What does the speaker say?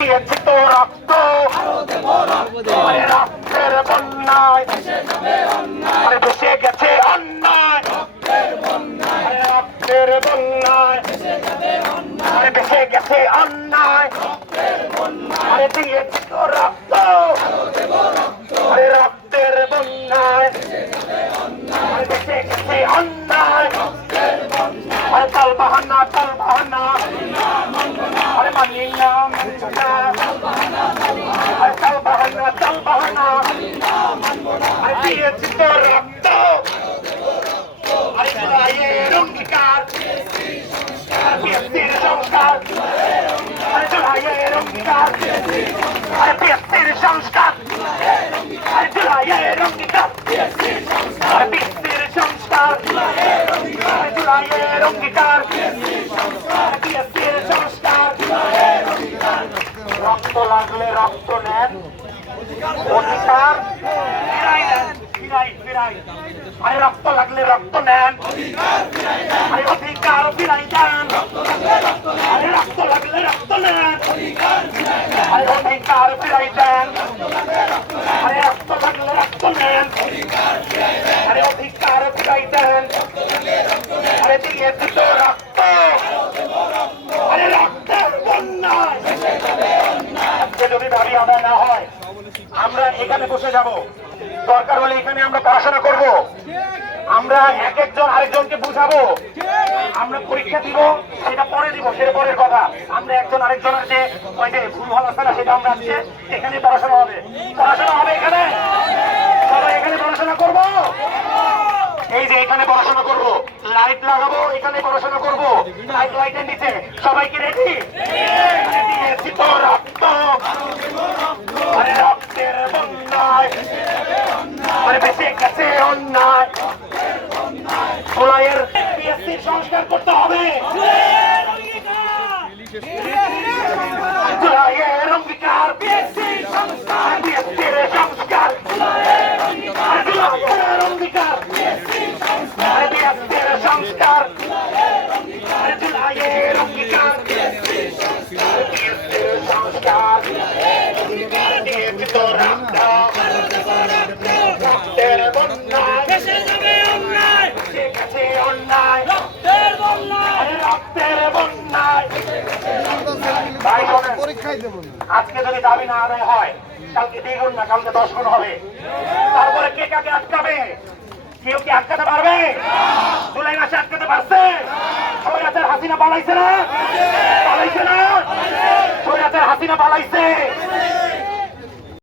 দিয়েছি তো রক্ত রক্তের বন্যায় ভেসে গেছে অন্যায় রক্তের বন্যায় ভেসে গেছে অন্যায় দিয়েছি তো রক্ত রক্তের বন্যায় ভেসে গেছে অন্যায় তাল বাহানা মানি না চল বাহানা দিয়েছি তো রক্ত জুলাইয়ের অঙ্গীকার বিএসপির সংস্কার জুলাইয়ের অঙ্গীকার বিএসপির সংস্কার জুলাইয়ের অঙ্গীকার বিএসপির সংস্কার জুলাইয়ের অঙ্গীকার বিএসপির সংস্কার রক্ত লাগলে রক্ত নেন অধিকার আরে রক্ত লাগলে রক্ত নেন আরে অধিকার ফিরাই দেন আরে রক্ত লাগলে রক্ত নেন আরে অধিকার ফিরাই দেন আরে রক্ত লাগলে রক্ত নেন আরে অধিকার ফিরাই দেন আরে দিয়ে দিত রক্ত আরে রক্তের বন্যায় যদি দাবি আদায় না হয় আমরা এখানে বসে যাব, দরকার হলে এখানে আমরা পড়াশোনা করব, আমরা এক একজন আরেকজনকে বুঝাবো, আমরা পরীক্ষা দিব, সেটা পরে দিব, সেটা পরের কথা। আমরা একজন আরেকজনের যে ভুল ভালো আছে না সেটা আমরা আজকে এখানে পড়াশোনা হবে এখানে সবাই এখানে পড়াশোনা করব। এই যে এখানে পড়াশোনা করব, লাইট লাগাবো, এখানে পড়াশোনা করব, লাইটের নিচে সবাইকে রেডি দিয়েছি তো রক্ত রক্তের বন্যায় বেঁচে গেছে অন্যায় জুলাইয়ের বিএসপির সংস্কার করতে হবে জুলাইয়ের অঙ্গীকার বিএসপির সংস্কার বিএসপির সংস্কার জুলাইয়ের অঙ্গীকার বিএসপির সংস্কার বিএসপির সংস্কার জুলাইয়ের অঙ্গীকার বিএসপির সংস্কার বিএসপির সংস্কার দিয়েছি তো রক্ত রক্তের বন্যায় ভেসে যাবে অন্যায় ভেসে গেছে অন্যায় রক্তের বন্যায় রক্তের বন্যায় আজকে যদি দাবি না আদায় হয় কালকে 2 গুণ না কালকে 10 গুণ হবে। তারপরে কে কাকে আটকাবে? কেউ কি আটকাতে পারবে? জুলাই মাসে আটকাতে পারছে? স্বৈরাচার হাসিনা পালাইছে না? স্বৈরাচার হাসিনা পালাইছে।